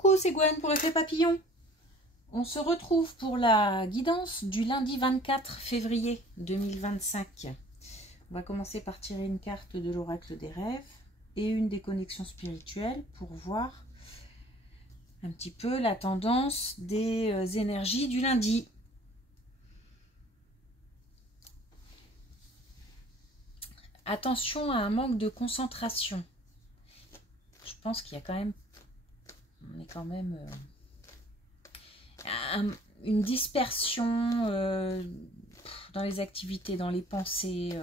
Coucou, c'est Gwen pour Effet Papillon. On se retrouve pour la guidance du lundi 24 février 2025. On va commencer par tirer une carte de l'oracle des rêves et une des connexions spirituelles pour voir un petit peu la tendance des énergies du lundi. Attention à un manque de concentration. Je pense qu'il y a quand même... On est quand même... une dispersion dans les activités, dans les pensées,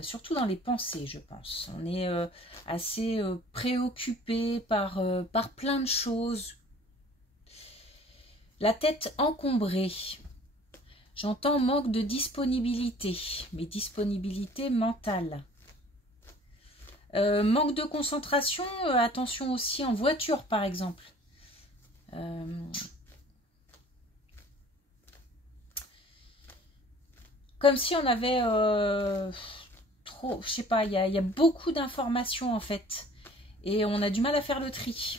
surtout dans les pensées, je pense. On est assez préoccupé par plein de choses. La tête encombrée. J'entends manque de disponibilité, mais disponibilité mentale. Manque de concentration, attention aussi en voiture par exemple. Comme si on avait trop, je sais pas, il y a beaucoup d'informations en fait. Et on a du mal à faire le tri.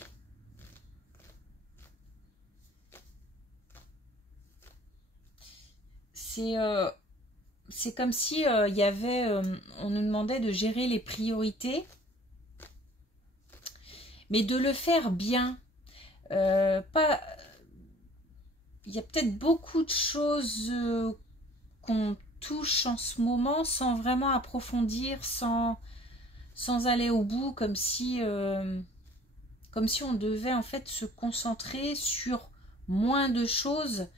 C'est comme si il y avait, on nous demandait de gérer les priorités. Mais de le faire bien. Pas, il y a peut-être beaucoup de choses qu'on touche en ce moment sans vraiment approfondir, sans aller au bout, comme si on devait en fait se concentrer sur moins de choses,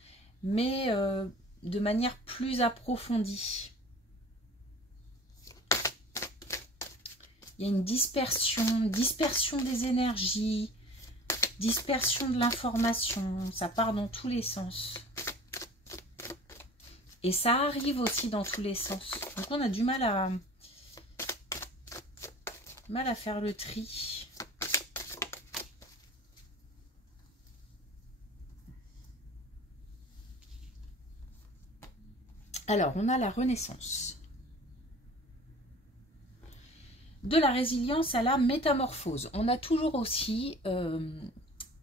mais de manière plus approfondie. Il y a une dispersion des énergies, dispersion de l'information, ça part dans tous les sens. Et ça arrive aussi dans tous les sens. Donc on a du mal à faire le tri. Alors, on a la renaissance. De la résilience à la métamorphose. On a toujours aussi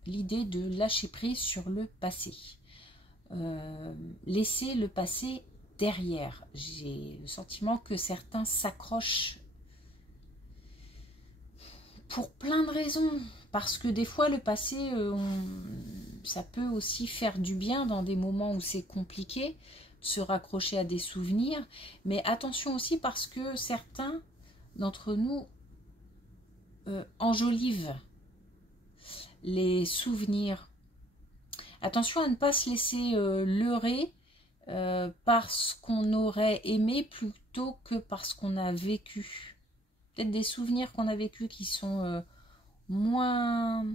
l'idée de lâcher prise sur le passé. Laisser le passé derrière. J'ai le sentiment que certains s'accrochent pour plein de raisons. Parce que des fois, le passé, ça peut aussi faire du bien dans des moments où c'est compliqué de se raccrocher à des souvenirs. Mais attention aussi parce que certains d'entre nous enjolivent les souvenirs. Attention à ne pas se laisser leurrer par ce qu'on aurait aimé plutôt que par ce qu'on a vécu. Peut-être des souvenirs qu'on a vécu qui sont moins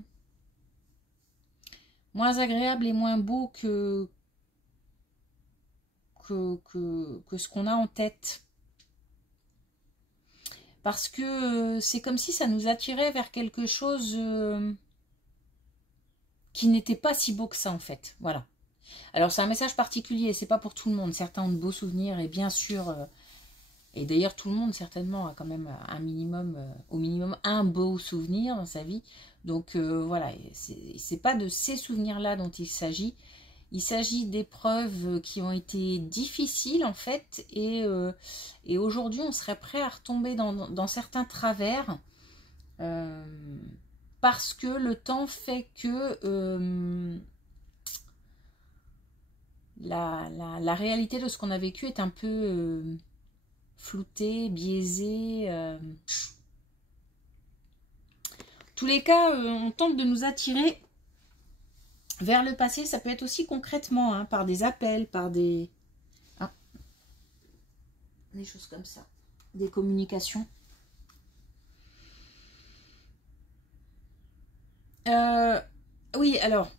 agréables et moins beaux que ce qu'on a en tête. Parce que c'est comme si ça nous attirait vers quelque chose qui n'était pas si beau que ça en fait. Voilà. Alors c'est un message particulier, c'est pas pour tout le monde. Certains ont de beaux souvenirs et bien sûr, et d'ailleurs tout le monde certainement a quand même un minimum, au minimum un beau souvenir dans sa vie. Donc voilà, c'est pas de ces souvenirs-là dont il s'agit. Il s'agit d'épreuves qui ont été difficiles en fait et aujourd'hui on serait prêt à retomber dans certains travers parce que le temps fait que la réalité de ce qu'on a vécu est un peu floutée, biaisée. Tous les cas, on tente de nous attirer vers le passé. Ça peut être aussi concrètement, hein, par des appels, par des choses comme ça, des communications. Oui, alors,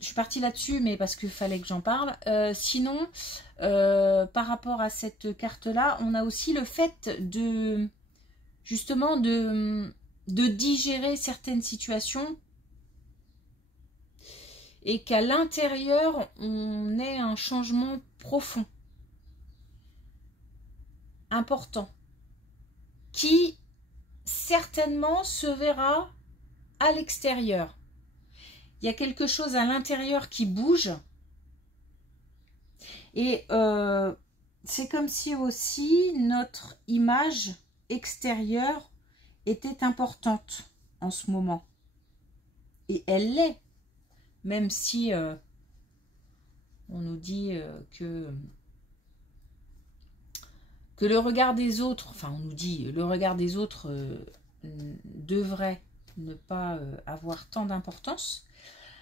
je suis partie là-dessus, mais parce qu'il fallait que j'en parle. Sinon, par rapport à cette carte-là, on a aussi le fait de, justement, de digérer certaines situations et qu'à l'intérieur, on ait un changement profond, important, qui certainement se verra à l'extérieur. il y a quelque chose à l'intérieur qui bouge. Et c'est comme si aussi notre image extérieure était importante en ce moment. Et elle l'est. Même si on nous dit que le regard des autres, enfin on nous dit le regard des autres devrait ne pas avoir tant d'importance.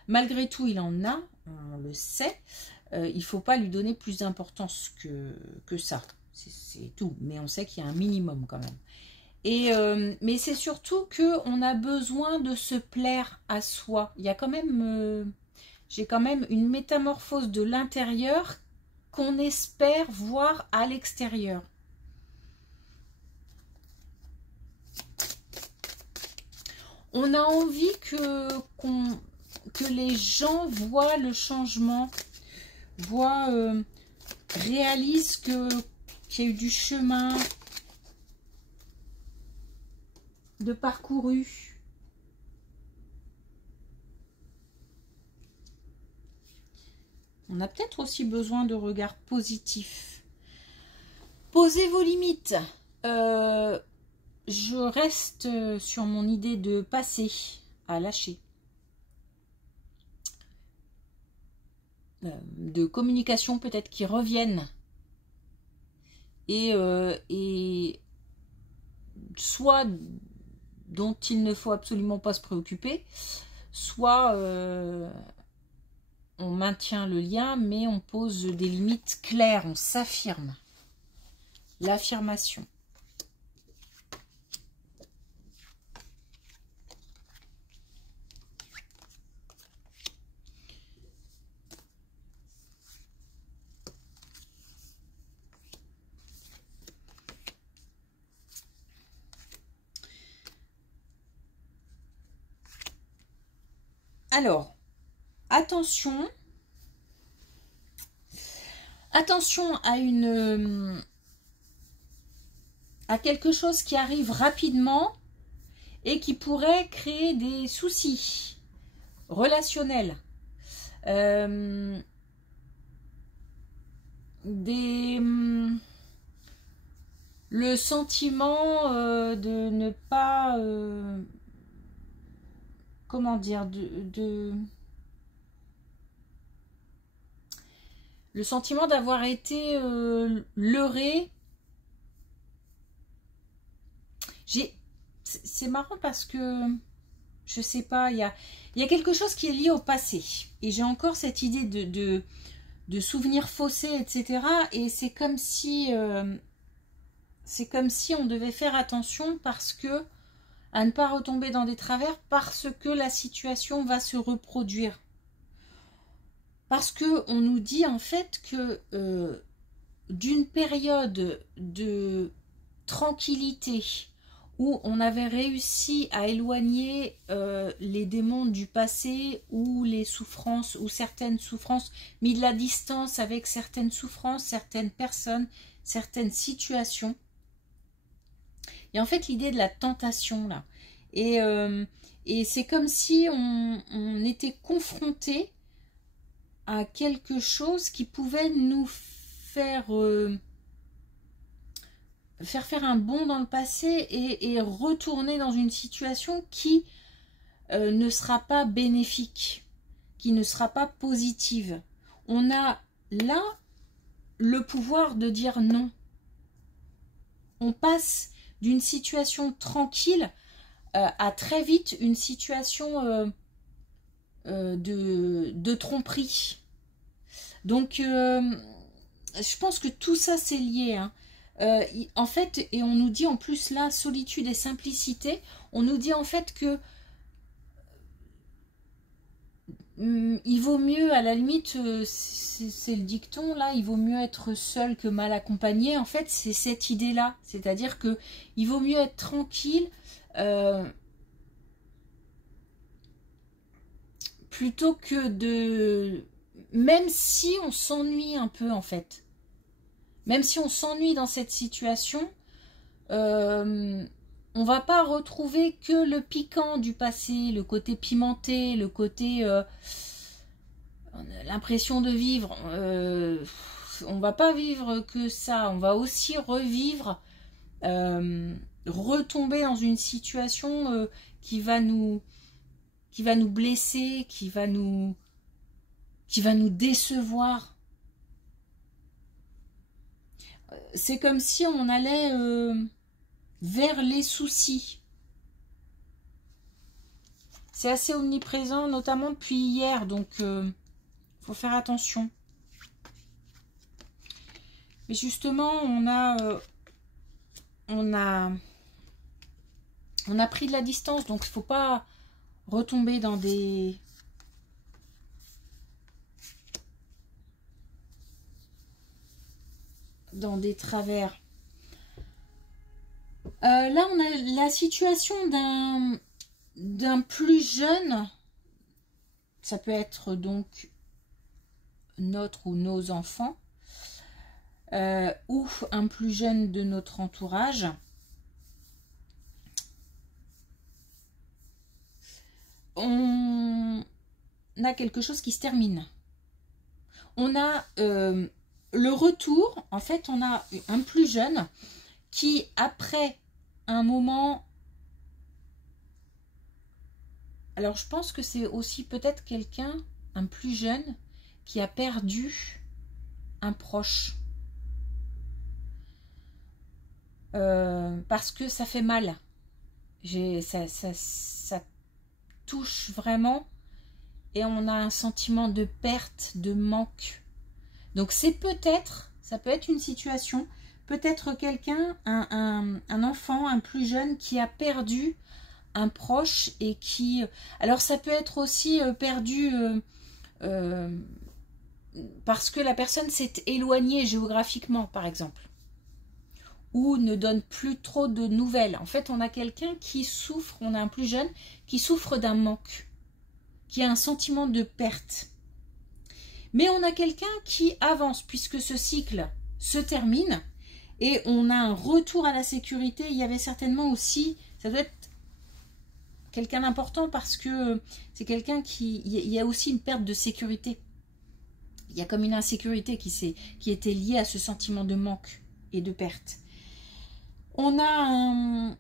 Malgré tout, il en a, on le sait. Il ne faut pas lui donner plus d'importance que ça. C'est tout. Mais on sait qu'il y a un minimum quand même. Et, mais c'est surtout qu'on a besoin de se plaire à soi. Il y a quand même... j'ai quand même une métamorphose de l'intérieur qu'on espère voir à l'extérieur. On a envie que les gens voient le changement, réalisent qu'il y a eu du chemin de parcouru. On a peut-être aussi besoin de regards positifs. Posez vos limites. Je reste sur mon idée de passer à lâcher. De communication peut-être qui reviennent. Et soit dont il ne faut absolument pas se préoccuper, soit on maintient le lien, mais on pose des limites claires, on s'affirme. L'affirmation. Alors, attention à quelque chose qui arrive rapidement et qui pourrait créer des soucis relationnels, le sentiment de ne pas comment dire, le sentiment d'avoir été leurré. C'est marrant parce que je sais pas, il y a quelque chose qui est lié au passé et j'ai encore cette idée de souvenirs faussés, etc. Et c'est comme si on devait faire attention parce que à ne pas retomber dans des travers parce que la situation va se reproduire. Parce que on nous dit en fait que d'une période de tranquillité où on avait réussi à éloigner les démons du passé ou les souffrances ou certaines souffrances, mis de la distance avec certaines souffrances, certaines personnes, certaines situations. Et en fait, l'idée de la tentation, là. Et c'est comme si on était confronté à quelque chose qui pouvait nous faire faire un bond dans le passé et retourner dans une situation qui ne sera pas bénéfique, qui ne sera pas positive. On a là le pouvoir de dire non. On passe d'une situation tranquille à très vite une situation de tromperie. Donc, je pense que tout ça, c'est lié. Hein. En fait, et on nous dit en plus là, solitude et simplicité, on nous dit en fait que il vaut mieux, à la limite, c'est le dicton là, il vaut mieux être seul que mal accompagné. En fait, c'est cette idée-là. C'est-à-dire que il vaut mieux être tranquille plutôt que de... Même si on s'ennuie un peu, en fait. Même si on s'ennuie dans cette situation, on va pas retrouver que le piquant du passé, le côté pimenté, le côté l'impression de vivre. On va pas vivre que ça, on va aussi revivre, retomber dans une situation qui va nous blesser, qui va nous décevoir. C'est comme si on allait vers les soucis. C'est assez omniprésent, notamment depuis hier, donc faut faire attention. Mais justement, on a pris de la distance, donc il ne faut pas retomber dans des travers. Là, on a la situation d'un plus jeune. Ça peut être donc notre ou nos enfants. Ou un plus jeune de notre entourage. On a quelque chose qui se termine. On a le retour, en fait, on a un plus jeune qui, après un moment... Alors, je pense que c'est aussi peut-être quelqu'un, un plus jeune, qui a perdu un proche. Parce que ça fait mal. Ça touche vraiment. Et on a un sentiment de perte, de manque. Donc c'est peut-être, ça peut être une situation, peut-être quelqu'un, un enfant, un plus jeune qui a perdu un proche et qui... Alors ça peut être aussi perdu parce que la personne s'est éloignée géographiquement, par exemple. Ou ne donne plus trop de nouvelles. En fait, on a quelqu'un qui souffre, on a un plus jeune qui souffre d'un manque, qui a un sentiment de perte. Mais on a quelqu'un qui avance, puisque ce cycle se termine, et on a un retour à la sécurité. Il y avait certainement aussi, ça doit être quelqu'un d'important, parce que c'est quelqu'un qui... Il y a aussi une perte de sécurité. Il y a comme une insécurité qui était liée à ce sentiment de manque et de perte. On a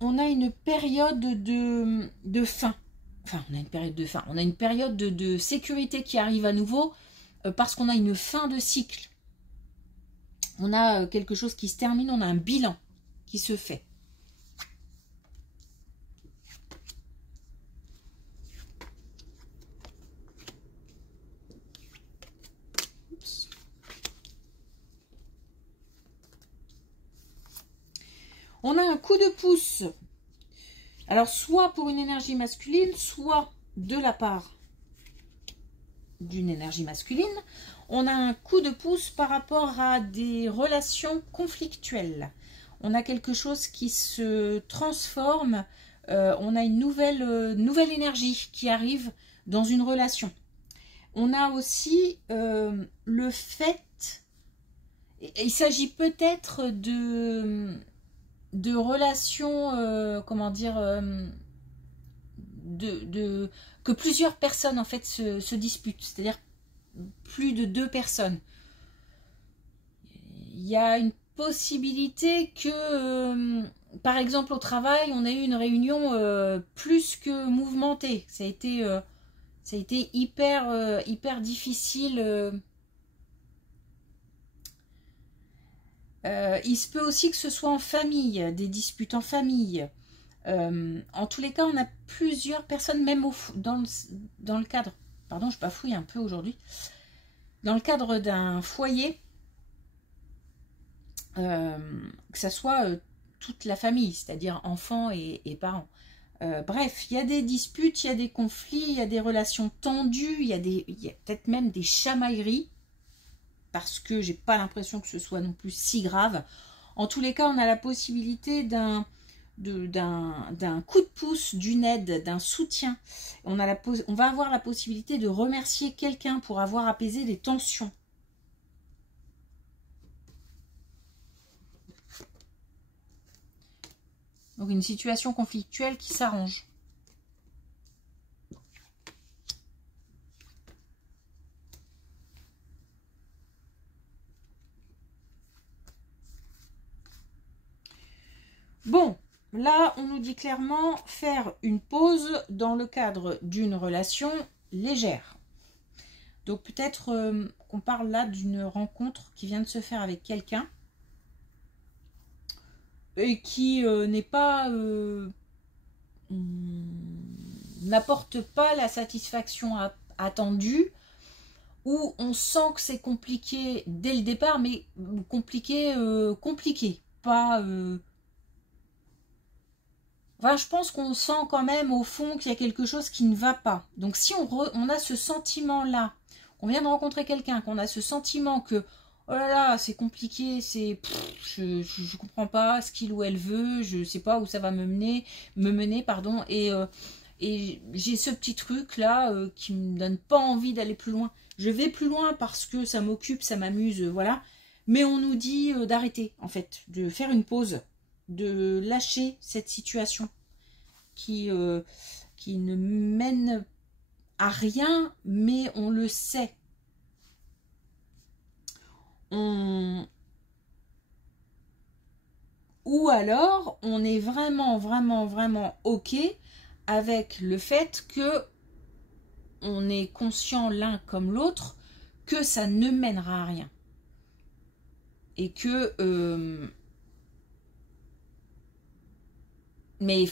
une période de fin. Enfin, on a une période de fin. On a une période de sécurité qui arrive à nouveau parce qu'on a une fin de cycle. On a quelque chose qui se termine, on a un bilan qui se fait. On a un coup de pouce. Alors, soit pour une énergie masculine, soit de la part d'une énergie masculine. On a un coup de pouce par rapport à des relations conflictuelles. On a quelque chose qui se transforme. On a une nouvelle énergie qui arrive dans une relation. On a aussi le fait... Il s'agit peut-être de relations, comment dire, que plusieurs personnes en fait se disputent, c'est-à-dire plus de 2 personnes. Il y a une possibilité que, par exemple au travail, on a eu une réunion plus que mouvementée. Ça a été hyper difficile. Il se peut aussi que ce soit en famille, des disputes en famille. En tous les cas, on a plusieurs personnes, même dans le cadre, pardon, je bafouille un peu aujourd'hui, dans le cadre d'un foyer, que ce soit toute la famille, c'est-à-dire enfants et parents. Bref, il y a des disputes, il y a des conflits, il y a des relations tendues, il y a peut-être même des chamailleries, parce que j'ai pas l'impression que ce soit non plus si grave. En tous les cas, on a la possibilité d'un coup de pouce, d'une aide, d'un soutien. On va avoir la possibilité de remercier quelqu'un pour avoir apaisé des tensions. Donc une situation conflictuelle qui s'arrange. Bon, là, on nous dit clairement faire une pause dans le cadre d'une relation légère. Donc peut-être qu'on parle là d'une rencontre qui vient de se faire avec quelqu'un et qui n'est pas n'apporte pas la satisfaction attendue, où on sent que c'est compliqué dès le départ, mais compliqué, pas... Enfin, je pense qu'on sent quand même au fond qu'il y a quelque chose qui ne va pas. Donc si on a ce sentiment-là, qu'on vient de rencontrer quelqu'un, qu'on a ce sentiment que oh là là, c'est compliqué, je comprends pas ce qu'il ou elle veut, je sais pas où ça va me mener, pardon, et j'ai ce petit truc là qui me donne pas envie d'aller plus loin. Je vais plus loin parce que ça m'occupe, ça m'amuse, voilà. Mais on nous dit d'arrêter, en fait, de faire une pause, de lâcher cette situation qui ne mène à rien, mais on le sait. Ou alors, on est vraiment, vraiment, vraiment OK avec le fait que on est conscient l'un comme l'autre que ça ne mènera à rien. Et que... mais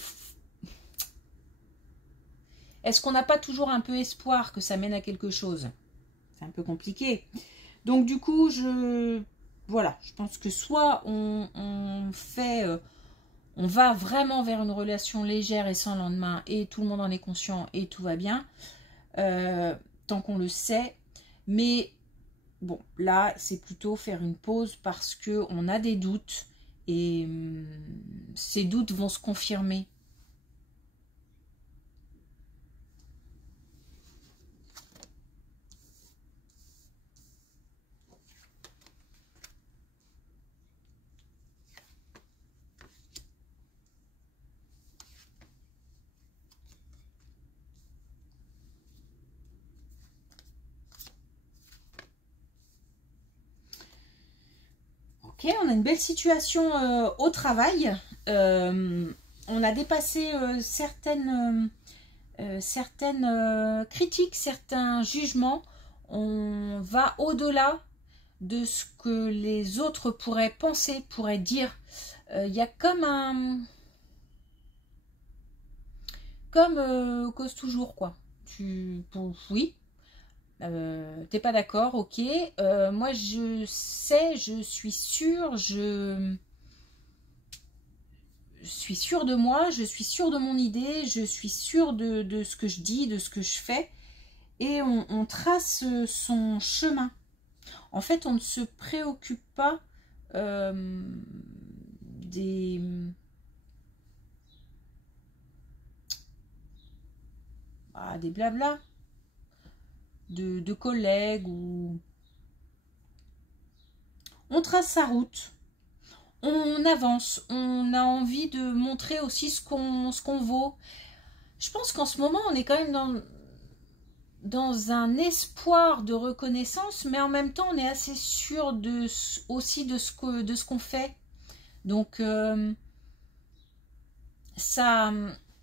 est-ce qu'on n'a pas toujours un peu espoir que ça mène à quelque chose? C'est un peu compliqué. Donc du coup, voilà, je pense que soit on va vraiment vers une relation légère et sans lendemain, et tout le monde en est conscient et tout va bien, tant qu'on le sait. Mais bon, là, c'est plutôt faire une pause parce qu'on a des doutes et ces doutes vont se confirmer. Ok, on a une belle situation au travail. On a dépassé certaines critiques, certains jugements. On va au-delà de ce que les autres pourraient penser, pourraient dire. Il y a comme un... cause toujours, quoi. Oui. T'es pas d'accord, ok. Moi, je sais, je suis sûre, je suis sûre de moi, je suis sûre de mon idée, je suis sûre de ce que je dis, de ce que je fais. Et on trace son chemin. En fait, on ne se préoccupe pas des blabla de collègues ou... On trace sa route, on avance, on a envie de montrer aussi ce qu'on vaut. Je pense qu'en ce moment, on est quand même dans un espoir de reconnaissance, mais en même temps, on est assez sûr aussi de ce qu'on fait. Donc, ça...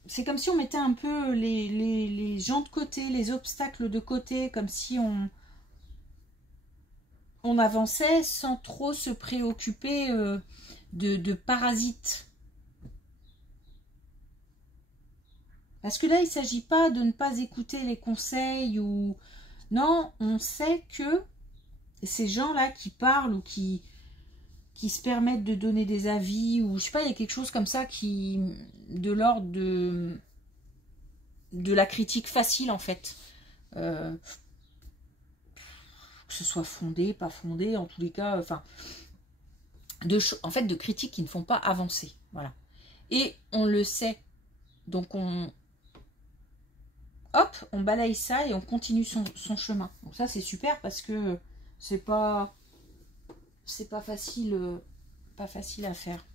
C'est comme si on mettait un peu les gens de côté, les obstacles de côté, comme si on avançait sans trop se préoccuper de parasites. Parce que là, il ne s'agit pas de ne pas écouter les conseils ou... Non, on sait que ces gens-là qui parlent ou qui se permettent de donner des avis ou je sais pas, il y a quelque chose comme ça qui... de l'ordre de la critique facile en fait. Que ce soit fondé, pas fondé, en tous les cas, enfin... en fait, de critiques qui ne font pas avancer. Voilà. Et on le sait. Donc hop, on balaye ça et on continue son chemin. Donc ça, c'est super parce que c'est pas facile à faire.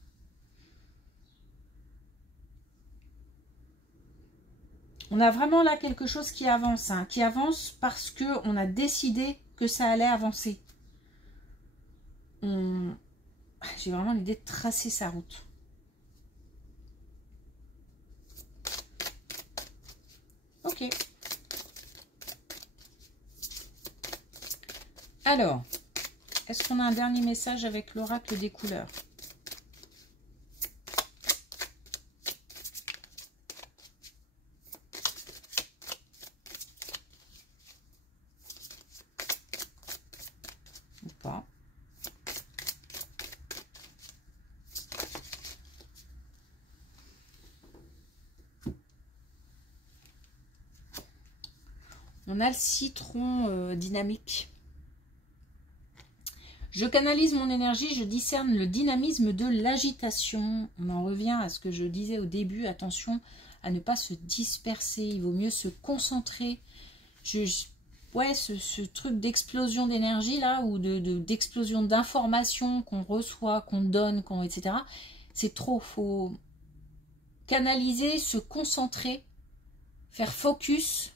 On a vraiment là quelque chose qui avance, hein, qui avance parce qu'on a décidé que ça allait avancer. J'ai vraiment l'idée de tracer sa route. Ok. Alors, est-ce qu'on a un dernier message avec l'oracle des couleurs? Ou pas? On a le citron dynamique. Je canalise mon énergie, je discerne le dynamisme de l'agitation. On en revient à ce que je disais au début, attention à ne pas se disperser, il vaut mieux se concentrer. Ouais, ce truc d'explosion d'énergie là, ou d'explosion d'informations qu'on reçoit, qu'on donne, etc. C'est trop, faut canaliser, se concentrer, faire focus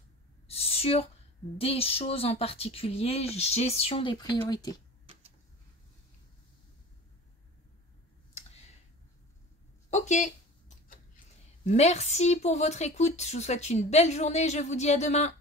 sur des choses en particulier, gestion des priorités. Ok, merci pour votre écoute, je vous souhaite une belle journée, je vous dis à demain.